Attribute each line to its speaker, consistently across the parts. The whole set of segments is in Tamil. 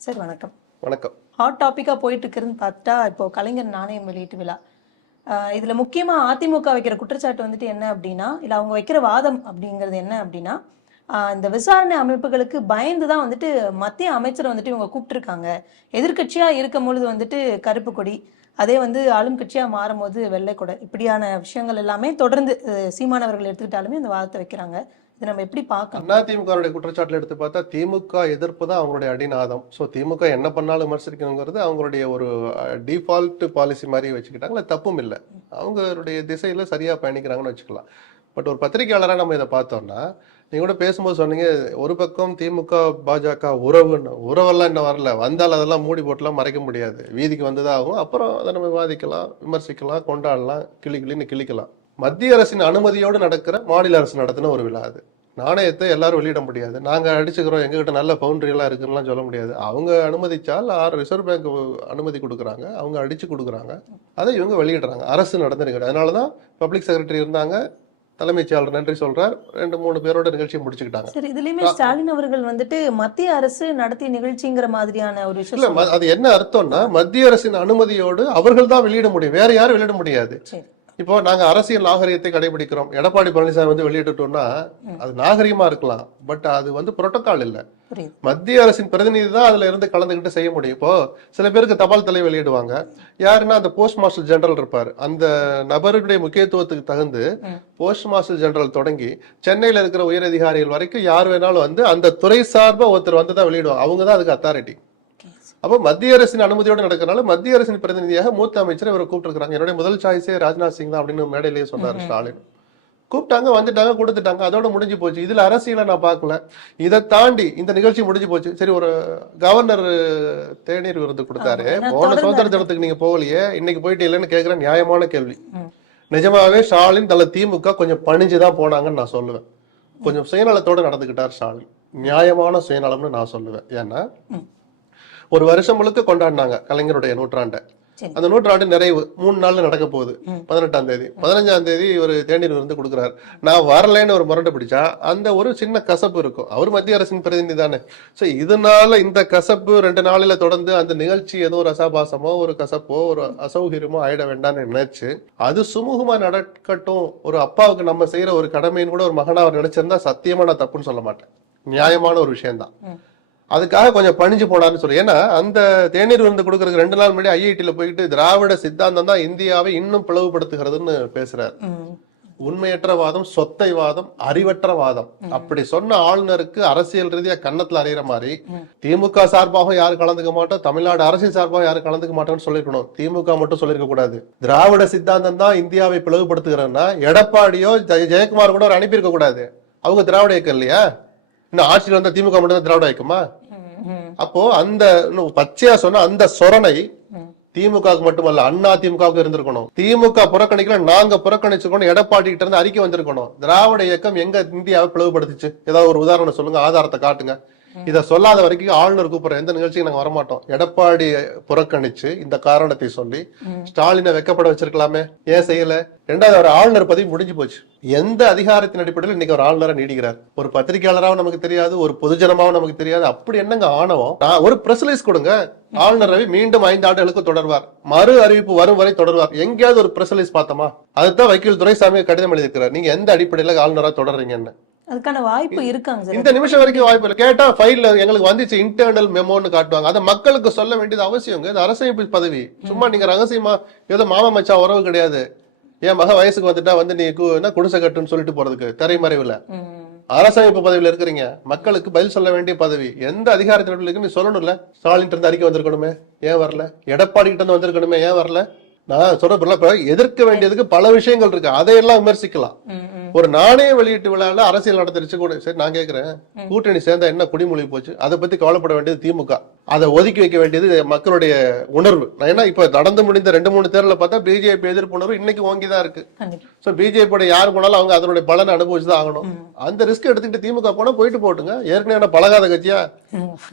Speaker 1: சார் வணக்கம்.
Speaker 2: வணக்கம்.
Speaker 1: ஹாட் டாப்பிக்காக போயிட்டு இருக்குதுன்னு பார்த்தா இப்போ கலைஞர் நாணயம் வெளியீட்டு விழா. இதுல முக்கியமா அதிமுக வைக்கிற குற்றச்சாட்டு வந்துட்டு என்ன அப்படின்னா இல்ல அவங்க வைக்கிற வாதம் அப்படிங்கிறது என்ன அப்படின்னா இந்த விசாரணை அமைப்புகளுக்கு பயந்து தான் வந்துட்டு மத்திய அமைச்சரை வந்துட்டு இவங்க கூப்பிட்டுருக்காங்க. எதிர்க்கட்சியா இருக்கும் பொழுது வந்துட்டு கருப்பு கொடி அதே வந்து ஆளும் கட்சியா மாறும்போது வெள்ளை கொடை இப்படியான விஷயங்கள் எல்லாமே தொடர்ந்து சீமானவர்கள் எடுத்துக்கிட்டாலுமே இந்த வாதத்தை வைக்கிறாங்க. இதை நம்ம எப்படி பார்க்கணும்?
Speaker 2: அதிமுகவுடைய குற்றச்சாட்டில் எடுத்து பார்த்தா திமுக எதிர்ப்பு தான் அவங்களுடைய அடிநாதம். ஸோ திமுக என்ன பண்ணாலும் விமர்சிக்கணுங்கிறது அவங்களுடைய ஒரு டிஃபால்ட் பாலிசி மாதிரி வச்சுக்கிட்டாங்க. தப்பும் இல்லை. அவங்களுடைய திசையில் சரியாக பயணிக்கிறாங்கன்னு வச்சுக்கலாம். பட் ஒரு பத்திரிகையாளராக நம்ம இதை பார்த்தோம்னா நீங்க கூட பேசும்போது சொன்னீங்க ஒரு பக்கம் திமுக பாஜக உறவுன்னு உறவெல்லாம் இன்னும் வரல. வந்தால் அதெல்லாம் மூடி போட்டுலாம் மறைக்க முடியாது. வீதிக்கு வந்ததாகும் அப்புறம் அதை நம்ம விவாதிக்கலாம் விமர்சிக்கலாம் கொண்டாடலாம் கிளி கிளின்னு கிளிக்கலாம் மத்திய அரசின் அனுமதியோடு நடக்கிற மாநில அரசு நடத்தின ஒரு விழா அது. நாணயத்தை எல்லாரும் வெளியிட முடியாது. நாங்க அடிச்சுக்கிறோம் எங்ககிட்ட நல்ல பவுண்டரி எல்லாம் இருக்குன்னுலாம் சொல்ல முடியாது. அவங்க அனுமதிச்சால் ஆறு ரிசர்வ் பேங்க் அனுமதி கொடுக்குறாங்க. அவங்க அடிச்சு கொடுக்குறாங்க. அதை இவங்க வெளியிடுறாங்க. அரசு நடந்துருக்கு அதனால தான் பப்ளிக் செக்ரட்டரி இருந்தாங்க. தலைமைச் செயலாளர் நன்றி சொல்றார். ரெண்டு மூணு பேரோட நிகழ்ச்சியை முடிச்சுக்கிட்டாங்க.
Speaker 1: சரி இதுலயுமே ஸ்டாலின் அவர்கள் வந்துட்டு மத்திய அரசு நடத்திய நிகழ்ச்சிங்கிற மாதிரியான ஒரு
Speaker 2: இல்ல
Speaker 1: விஷயம்
Speaker 2: ம- அது என்ன அர்த்தம்னா மத்திய அரசின் அனுமதியோடு அவர்கள் தான் வெளியிட முடியும். வேற யாரும் வெளியிட முடியாது. இப்போ நாங்க அரசியல் நாகரிகத்தை கடைபிடிக்கிறோம். எடப்பாடி பழனிசாமி வந்து வெளியிட்டுட்டோம்னா அது நாகரிகமா இருக்கலாம். பட் அது வந்து புரோட்டோகால் இல்ல. மத்திய அரசின் பிரதிநிதி தான் அதுல இருந்து கலந்துக்கிட்டு செய்ய முடியும். இப்போ சில பேருக்கு தபால் தலை வெளியிடுவாங்க. யாருன்னா அந்த போஸ்ட் மாஸ்டர் ஜெனரல் இருப்பார். அந்த நபருடைய முக்கியத்துவத்துக்கு தகுந்து. போஸ்ட் மாஸ்டர் ஜெனரல் தொடங்கி சென்னையில இருக்கிற உயரதிகாரிகள் வரைக்கும் யார் வேணாலும் வந்து அந்த துறை சார்பா ஒருத்தர் வந்து தான் வெளியிடுவாங்க. அவங்க தான் அதுக்கு அத்தாரிட்டி. அப்போ மத்திய அரசின் அனுமதியோடு நடக்கிறனால மத்திய அரசின் பிரதிநிதியாக மூத்த அமைச்சர் இவரை கூப்பிட்டுருக்காங்க என்னுடைய முதல் சாய்ஸே ராஜ்நாத் சிங் தான் அப்படின்னு மேடையிலேயே சொன்னார் ஸ்டாலின். கூப்பிட்டாங்க வந்துட்டாங்க கொடுத்துட்டாங்க. அதோட முடிஞ்சு போச்சு. இதுல அரசியலை நான் பார்க்கல. இதை தாண்டி இந்த நிகழ்ச்சி முடிஞ்சு போச்சு. சரி ஒரு கவர்னர் தேநீர் விருது கொடுத்தாரு. போன சுதந்திர தினத்துக்கு நீங்க போகலையே. இன்னைக்கு போயிட்டு இல்லைன்னு கேட்கிற நியாயமான கேள்வி. நிஜமாவே ஸ்டாலின் தல திமுக கொஞ்சம் பணிஞ்சுதான் போனாங்கன்னு நான் சொல்லுவேன். கொஞ்சம் சுயநலத்தோட நடந்துக்கிட்டார் ஸ்டாலின். நியாயமான சுயநலம்னு நான் சொல்லுவேன். ஏன்னா. ஒரு வருஷம் முழுக்க கொண்டாடினாங்க கலைஞருடைய நூற்றாண்டை. அந்த நூற்றாண்டு நிறைவு மூணு நாள்ல நடக்க போகுது. பதினெட்டாம் தேதி. பதினஞ்சாம் தேதி ஒரு தேநீர் விருந்து கொடுக்குறாரு. நான் வரலைன்னு ஒரு முரண்டு பிடிச்சா அந்த ஒரு சின்ன கசப்பு இருக்கும். அவர் மத்திய அரசின் பிரதிநிதி தானே. ஸோ இதனால இந்த கசப்பு ரெண்டு நாளில தொடர்ந்து அந்த நிகழ்ச்சி ஏதோ ரசாபாசமோ ஒரு கசப்போ ஒரு அசௌகரியமோ ஆயிட வேண்டாம்னு நினைச்சு அது சுமூகமா நடக்கட்டும் ஒரு அப்பாவுக்கு நம்ம செய்யற ஒரு கடமைன்னு கூட ஒரு மகனா அவர் நினைச்சிருந்தா சத்தியமா நான் தப்புன்னு சொல்ல மாட்டேன். நியாயமான ஒரு விஷயம்தான். அதுக்காக கொஞ்சம் பணிஞ்சு போனார்னு சொல்லி ஏன்னா அந்த தேநீர் விருந்து கொடுக்கறதுக்கு ரெண்டு நாள் முன்னாடி ஐஐடியில் போயிட்டு திராவிட சித்தாந்தம் தான் இந்தியாவை இன்னும் பிளவுபடுத்துகிறதுன்னு பேசுறாரு. உண்மையற்ற வாதம் சொத்தை வாதம் அறிவற்ற வாதம். அப்படி சொன்ன ஆளுநருக்கு அரசியல் ரீதியா கன்னத்துல அறிகிற மாதிரி. திமுக சார்பாகவும் யாரும் கலந்துக்க மாட்டோம் தமிழ்நாடு அரசியல் சார்பாகவும் யாரும் கலந்துக்க மாட்டோம்னு சொல்லிருக்கணும் திமுக மட்டும் சொல்லிருக்க கூடாது. திராவிட சித்தாந்தம் தான் இந்தியாவை பிளவுபடுத்துகிறன்னா எடப்பாடியோ ஜெய- ஜெயக்குமார் கூட ஒரு அனுப்பியிருக்க கூடாது. அவங்க திராவிட இயக்கம் இல்லையா? இன்னும் ஆட்சியில் வந்தா திமுக மட்டும் தான் திராவிட இயக்கமா? அப்போ அந்த பச்சையா சொன்ன அந்த சொரணை திமுகவுக்கு மட்டுமல்ல அண்ணா திமுகவுக்கு இருந்திருக்கணும். திமுக புறக்கணிக்கல நாங்க புறக்கணிச்சிருக்கணும் எடப்பாடி கிட்ட இருந்து அறிக்கை வந்திருக்கணும். திராவிட இயக்கம் எங்க இந்தியாவை பிளவுபடுத்துச்சு? ஏதாவது ஒரு உதாரணம் சொல்லுங்க ஆதாரத்தை காட்டுங்க. இத சொல்லாத வரைக்கும் ஆளுநர் கூப்பிடுற எந்த நிகழ்ச்சிக்கு நாங்க வரமாட்டோம். எடப்பாடி புறக்கணிச்சு இந்த காரணத்தை சொல்லி. ஸ்டாலினை வெக்கப்பட வச்சிருக்கலாமே. ஏன் செய்யல? ரெண்டாவது அவர் ஆளுநர் பதவி முடிஞ்சு போச்சு. எந்த அதிகாரத்தின் அடிப்படையில் இன்னைக்கு ஒரு ஆளுநரா நீடிக்கிறார்? ஒரு பத்திரிகையாளராகவும் நமக்கு தெரியாது ஒரு பொதுஜனமாவும் நமக்கு தெரியாது. அப்படி என்னங்க ஆணவம்? நான் ஒரு பிரஸ் ரிலீஸ் கொடுங்க. ஆளுநர் ரவி மீண்டும் ஐந்து ஆண்டுகளுக்கு தொடர்வார். மறு அறிவிப்பு வரும் வரை தொடர்வார். எங்கேயாவது ஒரு பிரஸ் ரிலீஸ் பார்த்தோமா? அதுதான் வக்கீல் துரைசாமி கடிதம் எழுதியிருக்கிறார். நீங்க எந்த அடிப்படையில ஆளுநரா தொடர்றீங்கன்னு.
Speaker 1: அதுக்கான வாய்ப்பு இருக்காங்க சார்.
Speaker 2: இந்த நிமிஷம் வரைக்கும் வாய்ப்பு இல்லை. கேட்டா ஃபைல்ல எங்களுக்கு வந்துச்சு இன்டர்னல் மெமோன்னு காட்டுவாங்க. அதை மக்களுக்கு சொல்ல வேண்டியது அவசியங்க. இது அரசமைப்பு பதவி. சும்மா நீங்க ரகசியமா ஏதோ மாமா மச்சான் உறவு கிடையாது. என் மக வயசுக்கு வந்துட்டா வந்து நீ என்ன குடிசை கட்டுன்னு சொல்லிட்டு போறதுக்கு திரைமறைவுல. அரசமைப்பு பதவியில இருக்கிறீங்க. மக்களுக்கு பதில் சொல்ல வேண்டிய பதவி. எந்த அதிகாரத்தில் நீ சொல்லணும்ல? ஸ்டாலின் இருந்து அறிக்கை வந்திருக்கணுமே? ஏன் வரல? எடப்பாடி கிட்ட இருந்து வந்திருக்கணுமே? ஏன் வரல? நான் சொல்றேன் இப்ப எதிர்க்க வேண்டியதுக்கு பல விஷயங்கள் இருக்கு. அதையெல்லாம் விமர்சிக்கலாம். ஒரு நாணய வெளியீட்டு விழால அரசியல் நடந்துருச்சு கூட சரி நான் கேக்குறேன். கூட்டணி சேர்ந்தா என்ன குடிமொழி போச்சு? அதை பத்தி கவலைப்பட வேண்டியது திமுக. அதை ஒதுக்கி வைக்க வேண்டியது மக்களுடைய உணர்வு. ஏன்னா இப்ப நடந்து முடிந்த ரெண்டு மூணு தேர்தல பார்த்தா பிஜேபி எதிர்ப்பு உணர்வு இன்னைக்கு ஓங்கிதான் இருக்கு. சோ பிஜேபியோட யார் போனாலும் அவங்க அதனுடைய பலனை அனுபவிச்சுதான் ஆகணும். அந்த ரிஸ்க் எடுத்துக்கிட்டு திமுக போனா போயிட்டு போட்டுங்க. ஏற்கனவே பழகாத கட்சியா.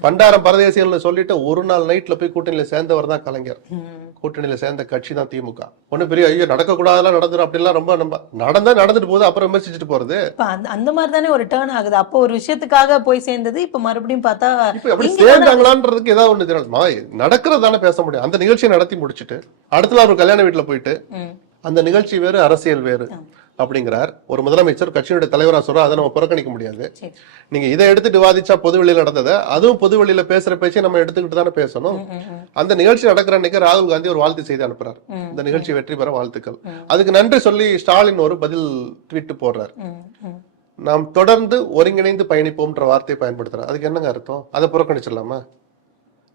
Speaker 2: பண்டாரம் பரதேசிகள்னு சொல்லிட்டு ஒரு நாள் நைட்ல போய் கூட்டணியில சேர்ந்தவர் தான் கலைஞர். கூட்டணியில சேர்ந்த கட்சி தான் திமுக. ஒண்ணு பெரிய ஐயோ நடக்கக்கூடாதெல்லாம் நடந்துரும் அப்படிலாம் ரொம்ப நம்ம நடந்தா நடந்துட்டு போகுது அப்புறம் விமர்சிச்சுட்டு போறது.
Speaker 1: அந்த மாதிரி தானே ஒரு டேர்ன் ஆகுது. அப்போ ஒரு விஷயத்துக்காக போய் சேர்ந்தது இப்ப மறுபடியும் பார்த்தா
Speaker 2: அப்படி சேர்ந்தாங்களான்றதுக்கு ஏதாவது ஒண்ணு தெரியணுமா நடக்கிறது தானே பேச முடியும். அந்த நிகழ்ச்சியை நடத்தி முடிச்சுட்டு அடுத்த நாள் ஒரு கல்யாண வீட்டுல போயிட்டு. அந்த நிகழ்ச்சி வேறு அரசியல் வேறு. அப்படிங்கிறார். ஒரு முதலமைச்சர் கட்சியினுடைய தலைவரா சொல்றா அதை நம்ம புறக்கணிக்க முடியாது. நீங்க இதை எடுத்துட்டு விவாதிச்சா பொது வெளியில நடந்ததை அதுவும் பொது வெளியில பேசுற பேச்சை நம்ம எடுத்துக்கிட்டு தானே பேசணும். அந்த நிகழ்ச்சி நடக்கிற அன்னைக்கு ராகுல் காந்தி ஒரு வாழ்த்து செய்தி அனுப்புறாரு. இந்த நிகழ்ச்சி வெற்றி பெற வாழ்த்துக்கள். அதுக்கு நன்றி சொல்லி ஸ்டாலின் ஒரு பதில் ட்வீட் போடுறாரு. நாம் தொடர்ந்து ஒருங்கிணைந்து பயணிப்போம்ன்ற வார்த்தையை பயன்படுத்துறோம் அதுக்கு என்னங்க அர்த்தம்? அதை புறக்கணிச்சிடலாமா?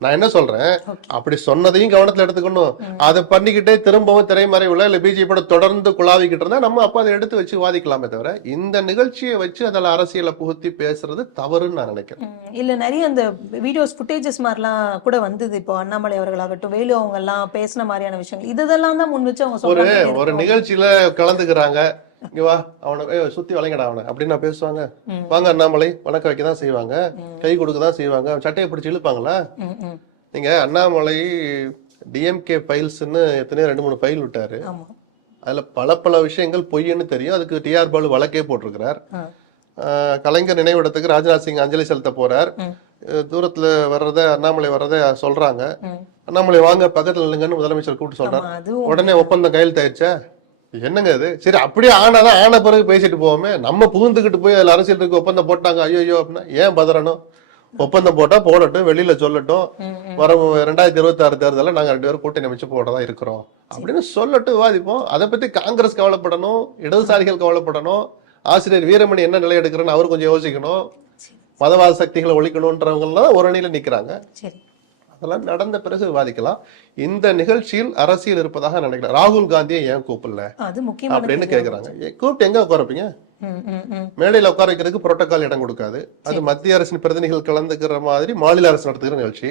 Speaker 2: நான் என்ன சொல்றேன். அப்படி சொன்னதையும் கவனத்துல எடுத்துக்கணும். அதை பண்ணிக்கிட்டே திரும்பவும் திரைமறைவுல இல்ல பிஜேபியோட தொடர்ந்து குழாவிக்கிட்டு இருந்தா நம்ம அப்ப அதை எடுத்து வச்சு வாதிக்கலாமே தவிர இந்த நிகழ்ச்சியை வச்சு அதில் அரசியலை புகுத்தி பேசுறது தவறுன்னு நான் நினைக்கிறேன்.
Speaker 1: இல்ல நிறைய அந்த வீடியோஸ் ஃபுட்டேஜஸ் மாதிரிலாம் கூட வந்தது. இப்போ அண்ணாமலை அவர்களாகட்டும் வேலு அவங்க எல்லாம் பேசின மாதிரியான விஷயங்கள். இதெல்லாம் தான் முன் வச்சு அவங்க
Speaker 2: ஒரு ஒரு நிகழ்ச்சியில கலந்துக்கிறாங்க. இங்க வா அவனை சுத்தி வளைங்கடா அவனை அப்படின்னு நான் பேசுவாங்க. வாங்க அண்ணாமலை வணக்கம் வைக்க தான் செய்வாங்க கை கொடுக்க தான் செய்வாங்க சட்டையை பிடிச்சி இழுப்பாங்களா. நீங்க அண்ணாமலை டிஎம்கே ஃபைல்ஸ்னு எத்தனையோ ரெண்டு மூணு ஃபைல் விட்டாரு. அதுல பல பல விஷயங்கள் பொய்ன்னு தெரியும். அதுக்கு டிஆர் பாலு வழக்கே போட்டிருக்கிறார். கலைஞர் நினைவிடத்துக்கு ராஜ்நாத் சிங் அஞ்சலி செலுத்த போறார். தூரத்துல வர்றத அண்ணாமலை வர்றதை சொல்றாங்க. அண்ணாமலை வாங்க பக்கத்துல இல்லைங்கன்னு முதலமைச்சர் கூப்பிட்டு சொல்றாரு. உடனே ஒப்பந்தம் கையெழுத்தாயிருச்சா என்னங்க அது சரி அப்படியே ஆனாதான் ஆன பிறகு பேசிட்டு போவோமே. நம்ம புகுந்துக்கிட்டு போய் அதுல அரசியல் இருக்கு ஒப்பந்தம் போட்டாங்க ஐயோ அப்படின்னா ஏன் பதறணும்? ஒப்பந்தம் போட்டா போடட்டும் வெளியில சொல்லட்டும். வரும் ரெண்டாயிரத்தி இருபத்தி ஆறு தேர்தலில் நாங்க ரெண்டு பேரும் கூட்டணி அமைச்சு போட தான் இருக்கிறோம். அப்படின்னு சொல்லட்டும் விவாதிப்போம் அதை பத்தி காங்கிரஸ் கவலைப்படணும் இடதுசாரிகள் கவலைப்படணும். ஆசிரியர் வீரமணி என்ன நிலை எடுக்கிறன்னு அவர் கொஞ்சம் யோசிக்கணும். மதவாத சக்திகளை ஒழிக்கணும்ன்றவங்க எல்லாம் ஒரு அணியில நிக்கிறாங்க. அதெல்லாம் நடந்த பிறகு விவாதிக்கலாம். இந்த நிகழ்ச்சியில் அரசியல் இருப்பதாக நினைக்கிறேன். ராகுல் காந்தியை ஏன் கூப்பிடல? அப்படின்னு. கேக்குறாங்க. கூப்பிட்டு எங்க உட்கார வைப்பீங்க?
Speaker 1: ம், ம், ம்.
Speaker 2: மேடையில உட்கார வைக்கிறதுக்கு புரோட்டோகால் இடம் கொடுக்காது. அது மத்திய அரசின் பிரதிநிதிகள் கலந்துக்கிற மாதிரி மாநில அரசு நடத்துகிற நிகழ்ச்சி.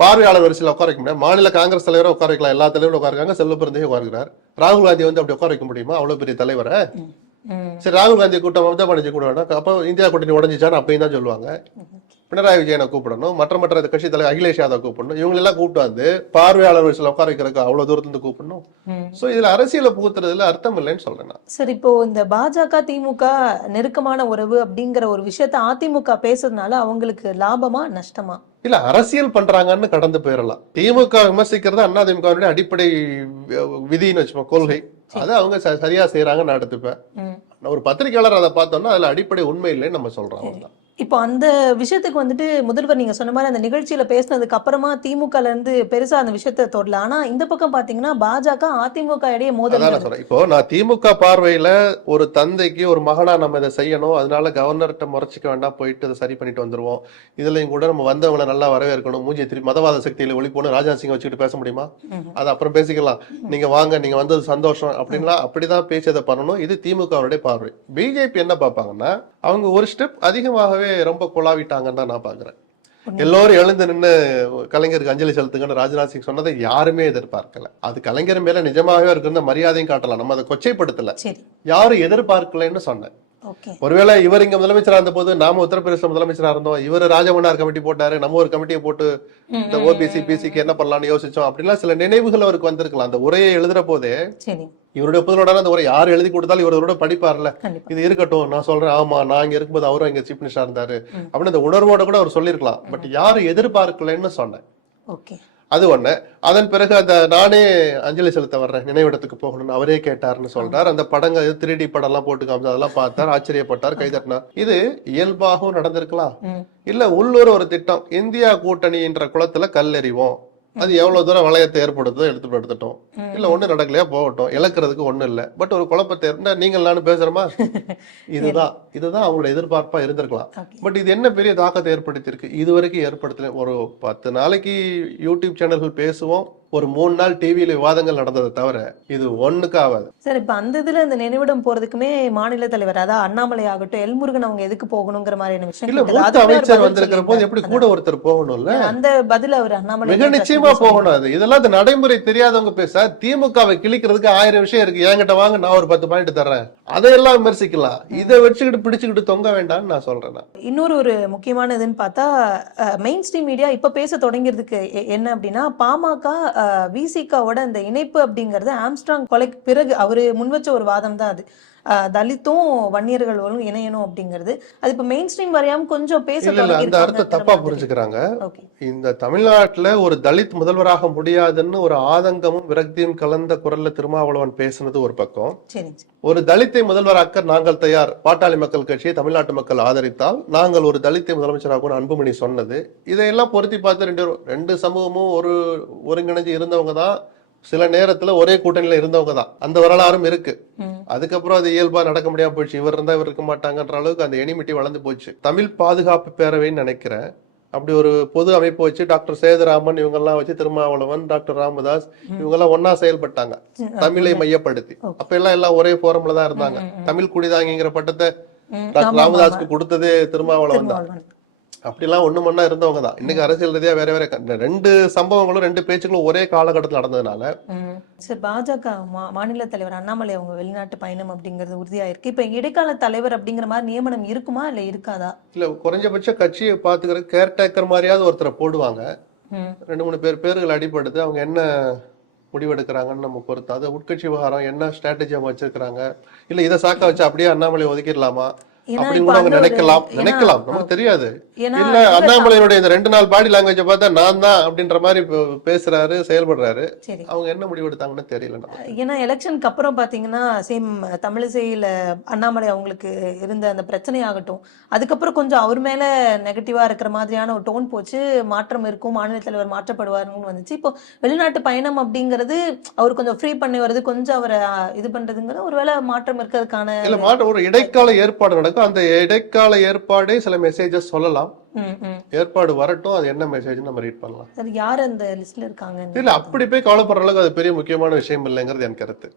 Speaker 2: பார்வையாளர் வரிசையில் உட்கார வைக்க முடியாது. மாநில காங்கிரஸ் தலைவரை உட்கார வைக்கலாம். எல்லா தலைவரும் உட்காருக்காங்க செல்வ பிறந்தையும் உட்காருக்கிறார் ராகுல் காந்தி வந்து அப்படி உட்கார வைக்க முடியுமா? அவ்வளவு பெரிய தலைவரை. சரி ராகுல் காந்தி கூட்டம் மமதா பானர்ஜி கூட அப்போ இந்தியா கூட்டணி உடஞ்சிச்சான்னு அப்பயும் தான் சொல்லுவாங்க. பினராயி விஜயனை கூப்பிடணும். மற்ற மற்ற கட்சி தலைவர் அகிலேஷ் யாதவ் கூப்பிடணும். இவங்க எல்லாம் கூப்பிட்டு வந்து பார்வையாளர் வரிசையில் உட்கார வைக்கிறதுக்கு அவ்வளவு தூரத்துல கூப்பிடணும். சோ இதுல அரசியலை புகுத்துறதுல அர்த்தம் இல்லைன்னு சொல்றேன்
Speaker 1: சரி இப்போ இந்த பாஜக திமுக நெருக்கமான உறவு அப்படிங்கிற ஒரு விஷயத்த அதிமுக பேசுறதுனால அவங்களுக்கு லாபமா நஷ்டமா?
Speaker 2: இல்ல அரசியல் பண்றாங்கன்னு கடந்து போயிடலாம். திமுக விமர்சிக்கிறது அண்ணா திமுகவுடைய அடிப்படை விதின்னு வச்சுப்போம் கொள்கை. அதை அவங்க சரியா செய்யறாங்க நான் எடுத்துப்பேன்.
Speaker 1: ம்.
Speaker 2: ஒரு பத்திரிகையாளர் அதை பார்த்தோம்னா அதுல அடிப்படை உண்மை இல்லைன்னு நம்ம சொல்றோம் அவ்வளவுதான்.
Speaker 1: இப்போ அந்த விஷயத்துக்கு வந்துட்டு முதல்வர் நீங்க சொன்ன மாதிரி அந்த நிகழ்ச்சியில பேசினதுக்கு அப்புறமா திமுகல இருந்து பெருசா அந்த விஷயத்த தொடல. ஆனா இந்த பக்கம் பாத்தீங்கன்னா பாஜக அதிமுக இடையே மோதல்
Speaker 2: சொல்றேன். இப்போ நான் திமுக பார்வையில ஒரு தந்தைக்கு ஒரு மகனா நம்ம இதை செய்யணும். அதனால கவர்னர்கிட்ட முறைச்சிக்க வேண்டாம் போயிட்டு அதை சரி பண்ணிட்டு வந்துருவோம். இதுலயும் கூட நம்ம வந்தவங்களை நல்லா வரவேற்கணும். மூஞ்சி திருப்பி மதவாத சக்தியில ஒழிப்போன்னு ராஜ்நாத் சிங் வச்சுக்கிட்டு பேச முடியுமா. அது அப்புறம் பேசிக்கலாம். நீங்க வாங்க நீங்க வந்தது சந்தோஷம் அப்படின்லாம் அப்படிதான் பேசி அதை பண்ணணும். இது திமுகவுடைய பார்வை. பிஜேபி என்ன பார்ப்பாங்கன்னா அவங்க ஒரு ஸ்டெப் அதிகமாகவே ரொம்ப குழாவிட்டாங்கன்னு தான் நான் பாக்குறேன் எல்லோரும் எழுந்து நின்னு கலைஞருக்கு அஞ்சலி செலுத்துங்கன்னு ராஜ்நாத் சிங் சொன்னதை யாருமே எதிர்பார்க்கல. அது கலைஞர் மேல நிஜமாகவே இருக்கிற மரியாதையும் காட்டலாம் நம்ம அதை கொச்சைப்படுத்தல. யாரும் எதிர்பார்க்கலைன்னு சொன்னேன். ஒருவேளை இவர் இங்க முதலமைச்சரா இருந்த போது நாம உத்தரப்பிரதேச முதலமைச்சரா இருந்தோம். இவர் ராஜமன்னார் கமிட்டி போட்டாரு. நம்ம ஒரு கமிட்டியை போட்டு இந்த ஓபிசி பிசிக்கு என்ன பண்ணலாம்னு யோசிச்சோம். அப்படிலாம் சில நினைவுகள் அவருக்கு வந்திருக்கலாம். அந்த உரையை எழுதுற போதே இவருடைய ஒப்புதலோட அந்த உரை யார் எழுதி கொடுத்தாலும் இவரோட படிப்பார்ல. இது இருக்கட்டும். நான் சொல்றேன் ஆமா நான் இங்க இருக்கும்போது அவரும் இங்க சீஃப் மினிஸ்டர் இருந்தாரு. அப்படின்னு அந்த உணர்வோட கூட அவர் சொல்லியிருக்கலாம். பட் யாரும் எதிர்பார்க்கலைன்னு சொன்னேன்.
Speaker 1: ஓகே
Speaker 2: அது ஒண்ணு. அதன் பிறகு அந்த நானே அஞ்சலி செலுத்த வர்றேன். நினைவிடத்துக்கு போகணும்னு அவரே கேட்டாருன்னு சொல்றார். அந்த படங்கள் த்ரீ டி படம் எல்லாம் போட்டு காமிச்சு அதெல்லாம் பார்த்தார். ஆச்சரியப்பட்டார் கைதட்டினார். இது இயல்பாகவும் நடந்திருக்கலாம். இல்ல உள்ளூர் ஒரு திட்டம். இந்தியா கூட்டணின்ற குளத்துல கல்லெறிவோம். அது எவ்வளவு தூரம் வளையத்தை ஏற்படுத்தோ எடுத்துட்டு எடுத்துட்டோம். இல்ல ஒண்ணு நடக்கலையா போகட்டும். இழக்கிறதுக்கு ஒண்ணு இல்ல. பட் ஒரு குழப்பத்தை இருந்தா நீங்கள் நானும் பேசுறோமா இதுதான். இதுதான் அவங்களோட எதிர்பார்ப்பா இருந்திருக்கலாம். பட் இது என்ன பெரிய தாக்கத்தை ஏற்படுத்தியிருக்கு? இது வரைக்கும் ஏற்படுத்தல. ஒரு பத்து நாளைக்கு யூடியூப் சேனல்கள் பேசுவோம். ஒரு மூணு நாள் டிவியில விவாதங்கள் நடந்ததை தவிர இது ஒண்ணுக்கு ஆகாது.
Speaker 1: சார் இப்ப அந்த இதுல இந்த நினைவிடம் போறதுக்குமே மாநில தலைவர் அதாவது அண்ணாமலை ஆகட்டும் எல்முருகன் அவங்க எதுக்கு போகணுங்கிற மாதிரியான விஷயம்
Speaker 2: இல்ல. மூத்த அமைச்சர் வந்திருக்கிற போது எப்படி. கூட ஒருத்தர் போகணும்ல?
Speaker 1: அந்த பதில் அவர் அண்ணாமலை
Speaker 2: மிக நிச்சயமா போகணும் அது. இதெல்லாம் இந்த நடைமுறை தெரியாதவங்க பேச திமுகவை கிழிக்கிறதுக்கு ஆயிரம் விஷயம் இருக்கு. என்கிட்ட வாங்க நான் ஒரு பத்து பாயிண்ட் தர்றேன். அதையெல்லாம் விமர்சிக்கலாம். இதை வச்சுக்கிட்டு பிடிச்சுக்கிட்டு தொங்க வேண்டாம்னு நான் சொல்றேன்.
Speaker 1: இன்னொரு ஒரு முக்கியமான இதுன்னு பார்த்தா மெயின் ஸ்ட்ரீம் மீடியா இப்ப பேச தொடங்கிறதுக்கு என்ன அப்படின்னா பாமக விசிகாவோட அந்த இணைப்பு அப்படிங்கிறது ஆம்ஸ்ட்ராங் கொலைக்கு பிறகு அவர் முன்வச்ச ஒரு வாதம் தான் அது. தலித்தும் வன்னியர்களும் இணையணும் அப்படிங்கிறது. அது இப்ப மெயின் ஸ்ட்ரீம் வரையாம கொஞ்சம் பேச
Speaker 2: அந்த அர்த்தம் தப்பா புரிஞ்சுக்கிறாங்க. இந்த தமிழ்நாட்டுல ஒரு தலித் முதல்வராக முடியாதுன்னு ஒரு ஆதங்கமும் விரக்தியும் கலந்த குரல்ல திருமாவளவன் பேசுனது ஒரு பக்கம். ஒரு தலித்தை முதல்வராக்க நாங்கள் தயார். பாட்டாளி மக்கள் கட்சியை தமிழ்நாட்டு மக்கள் ஆதரித்தால் நாங்கள் ஒரு தலித்தை முதலமைச்சராக அன்புமணி சொன்னது. இதையெல்லாம் பொருத்தி பார்த்து ரெண்டு ரெண்டு சமூகமும் ஒரு ஒருங்கிணைஞ்சு இருந்தவங்க தான் சில நேரத்துல ஒரே கூட்டணியில இருந்தவங்க தான். அந்த வரலாறும் இருக்கு. அதுக்கப்புறம் அது இயல்பா நடக்க முடியாம போயிடுச்சு. இவர் இருந்தா இவர் இருக்க மாட்டாங்கன்ற அளவுக்கு அந்த எனிமிட்டி வளர்ந்து போச்சு. தமிழ் பாதுகாப்பு பேரவைன்னு நினைக்கிறேன். அப்படி ஒரு பொது அமைப்பு வச்சு டாக்டர் சேதுராமன் இவங்கெல்லாம் வச்சு திருமாவளவன் டாக்டர் ராமதாஸ் இவங்கெல்லாம் ஒன்னா செயல்பட்டாங்க. தமிழை மையப்படுத்தி. அப்ப எல்லாம் எல்லாம் ஒரே போரம்ல தான் இருந்தாங்க. தமிழ் குடிதாங்கிங்கிற பட்டத்தை டாக்டர் ராமதாஸ்க்கு கொடுத்ததே திருமாவளவன் தான். அப்படிலாம் ஒண்ணு மண்ணா இருந்தவங்க தான். இன்னைக்கு அரசியல் ரீதியா வேற வேற ரெண்டு சம்பவங்களும் ரெண்டு பேச்சுக்களும் ஒரே காலகட்டத்தில் நடந்ததுனால.
Speaker 1: சார் பாஜக மாநில தலைவர் அண்ணாமலை அவங்க வெளிநாட்டு பயணம் அப்படிங்கிறது உறுதியாயிருக்கு. இப்ப இடைக்கால தலைவர் அப்படிங்கிற மாதிரி நியமனம் இருக்குமா இல்ல இருக்காதா?
Speaker 2: இல்ல குறைஞ்சபட்ச கட்சியை பாத்துக்கிற கேர்டேக்கர் மாதிரியாவது ஒருத்தரை போடுவாங்க. ரெண்டு மூணு பேர் பேர்கள் அடிபடுது அவங்க என்ன முடிவெடுக்கிறாங்கன்னு நம்ம பொறுத்து. அது உட்கட்சி விவகாரம் என்ன ஸ்ட்ராட்டஜி அவங்க வச்சிருக்கிறாங்க? இல்ல இதை சாக்க வச்சு அப்படியே அண்ணாமலை ஒதுக்கிடலாமா? கூட அவங்க நினைக்கலாம். நினைக்கலாம். நமக்கு தெரியாது. இல்ல அண்ணாமலையினுடைய இந்த ரெண்டு நாள் பாடி லாங்குவேஜை பார்த்தா நான் தான் அப்படின்ற மாதிரி பேசுறாரு செயல்படுறாரு.
Speaker 1: சரி.
Speaker 2: அவங்க என்ன முடிவெடுத்தாங்கன்னு தெரியல நமக்கு.
Speaker 1: ஏன்னா எலெக்ஷனுக்கு அப்புறம் பாத்தீங்கன்னா சேம் தமிழிசையில அண்ணாமலை அவங்களுக்கு இருந்த அந்த பிரச்சனை ஆகட்டும். அதுக்கப்புறம் கொஞ்சம் அவர் மேல நெகட்டிவா இருக்கிற மாதிரியான ஒரு டோன் போச்சு. மாற்றம் இருக்கும் மாநில தலைவர் மாற்றப்படுவாருன்னு வந்துச்சு. இப்போ வெளிநாட்டு பயணம் அப்படிங்கிறது அவர் கொஞ்சம் ஃப்ரீ பண்ணி வருது கொஞ்சம் அவரை இது பண்றதுங்கிறது ஒருவேளை மாற்றம் இருக்கிறதுக்கான
Speaker 2: ஒரு இடைக்கால ஏற்பாடு நடக்கும். அந்த இடைக்கால ஏற்பாடே சில மெசேஜஸ் சொல்லலாம். ஏற்பாடு வரட்டும் அது என்ன மெசேஜ் நம்ம ரீட் பண்ணலாம்.
Speaker 1: சரி யார் அந்த லிஸ்ட்ல இருக்காங்க
Speaker 2: இல்ல அப்படி போய் கவலைப்படுற அளவுக்கு அது பெரிய முக்கியமான விஷயம் இல்லைங்கிறது என் கருத்து.